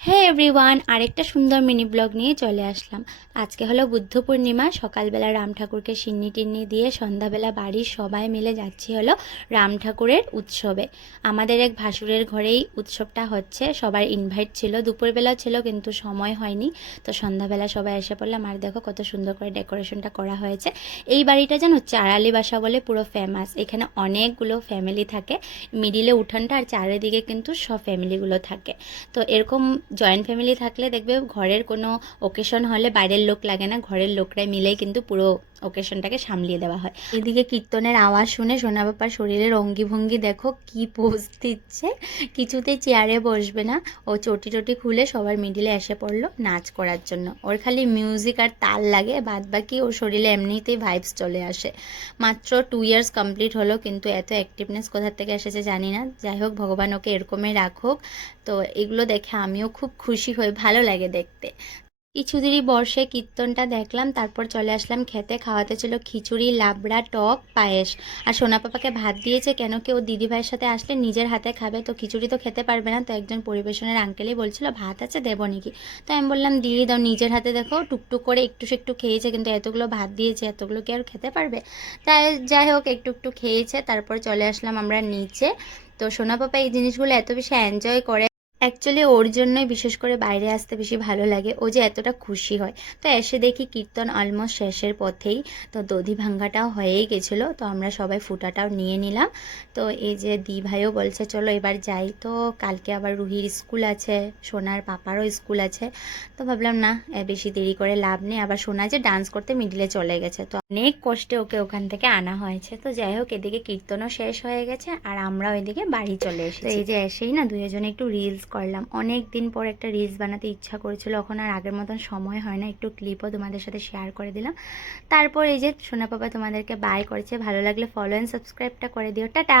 হে everyone, আরেকটা সুন্দর mini blog নিয়ে চলে আসলাম। আজকে হলো বুদ্ধ পূর্ণিমা। সকালবেলা রাম ঠাকুরকে সিন্নি টিন্নি দিয়ে সন্ধ্যাবেলা বাড়ির সবাই মিলে যাচ্ছি হলো রাম ঠাকুরের উৎসবে। আমাদের এক ভাসুরের ঘরেই উৎসবটা হচ্ছে, সবার ইনভাইট ছিল, দুপুরবেলা ছিল কিন্তু সময় হয়নি। তো সন্ধ্যাবেলা সবাই এসে পড়লাম। আর দেখো কত সুন্দর করে ডেকোরেশনটা করা হয়েছে। এই বাড়িটা যেন চারালি বাসা বলে পুরো ফেমাস। এখানে অনেকগুলো ফ্যামিলি থাকে, মিডিলে উঠানটা আর চারিদিকে কিন্তু সব ফ্যামিলিগুলো থাকে। তো এরকম জয়েন্ট ফ্যামিলি থাকলে দেখবে ঘরের কোনো ওকেশন হলে বাইরের লোক লাগে না, ঘরের লোকরাই মিলেই কিন্তু পুরো ওকেশনটাকে সামলিয়ে দেওয়া হয়। এদিকে কীর্তনের আওয়াজ শুনে সোনা বাবার শরীরের অঙ্গি ভঙ্গি দেখো, কি পোজ দিচ্ছে। কিছুতেই চেয়ারে বসবে না। ও চটি টটি খুলে সবার মিডিলে এসে পড়লো নাচ করার জন্য। ওর খালি মিউজিক আর তাল লাগে, বাদ বাকি ওর শরীরে এমনিতেই ভাইবস চলে আসে। মাত্র 2 ইয়ার্স কমপ্লিট হলো, কিন্তু এত অ্যাক্টিভনেস কোথা থেকে এসেছে জানি না। যাই হোক, ভগবান ওকে এরকমই রাখুক। তো এগুলো দেখে আমিও খুব খুশি হই, ভালো লাগে দেখতে। কিছুদিনই বর্ষে কীর্তনটা দেখলাম, তারপর চলে আসলাম খেতে। খাওয়াতে ছিল খিচুড়ি, লাবড়া, টক, পায়েস। আর সোনা পাপাকে ভাত দিয়েছে, কেন কি ও দিদিভাইয়ের সাথে আসলে নিজের হাতে খাবে, তো খিচুড়ি তো খেতে পারবে না। তো একজন পরিবেশনের আঙ্কেলই বলছিল ভাত আছে দেবো নাকি। তো আমি বললাম দিয়ে দাও, নিজের হাতে দেখো টুকটুক করে একটু একটু খেয়েছে, কিন্তু এতগুলো ভাত দিয়েছে, এতগুলো কি আর খেতে পারবে। তাই যাই হোক একটু একটু খেয়েছে। তারপর চলে আসলাম আমরা নিচে। তো সোনা পাপা এই জিনিসগুলো এত বেশি এনজয় করে, অ্যাকচুয়ালি ওর জন্যই বিশেষ করে বাইরে আসতে বেশি ভালো লাগে, ও যে এতটা খুশি হয়। তো এসে দেখি কীর্তন অলমোস্ট শেষের পথেই। তো দধি ভাঙ্গাটাও হয়েই গেছিলো, তো আমরা সবাই ফুটাটাও নিয়ে নিলাম। তো এই যে দি ভাইও বলছে চলো এবার যাই। তো কালকে আবার রুহির স্কুল আছে, সোনার পাপারও স্কুল আছে। তো ভাবলাম না, বেশি দেরি করে লাভ নেই। আবার সোনা যে ডান্স করতে মিডিলে চলে গেছে, তো অনেক কষ্টে ওকে ওখান থেকে আনা হয়েছে। তো যাই হোক, এদিকে কীর্তনও শেষ হয়ে গেছে আর আমরাও এদিকে বাড়ি চলে এসেছি। তো এই যে এসেই না দুজনে একটু রিলস করলাম। অনেক দিন পর একটা রিলস বানাতে ইচ্ছা করেছিল, এখন আর আগের মতন সময় হয় না। একটু ক্লিপও তোমাদের সাথে শেয়ার করে দিলাম। তারপর এই যে সোনা পাপা তোমাদেরকে বাই করেছে। ভালো লাগলে ফলো অ্যান্ড সাবস্ক্রাইবটা করে দিও। টাটা।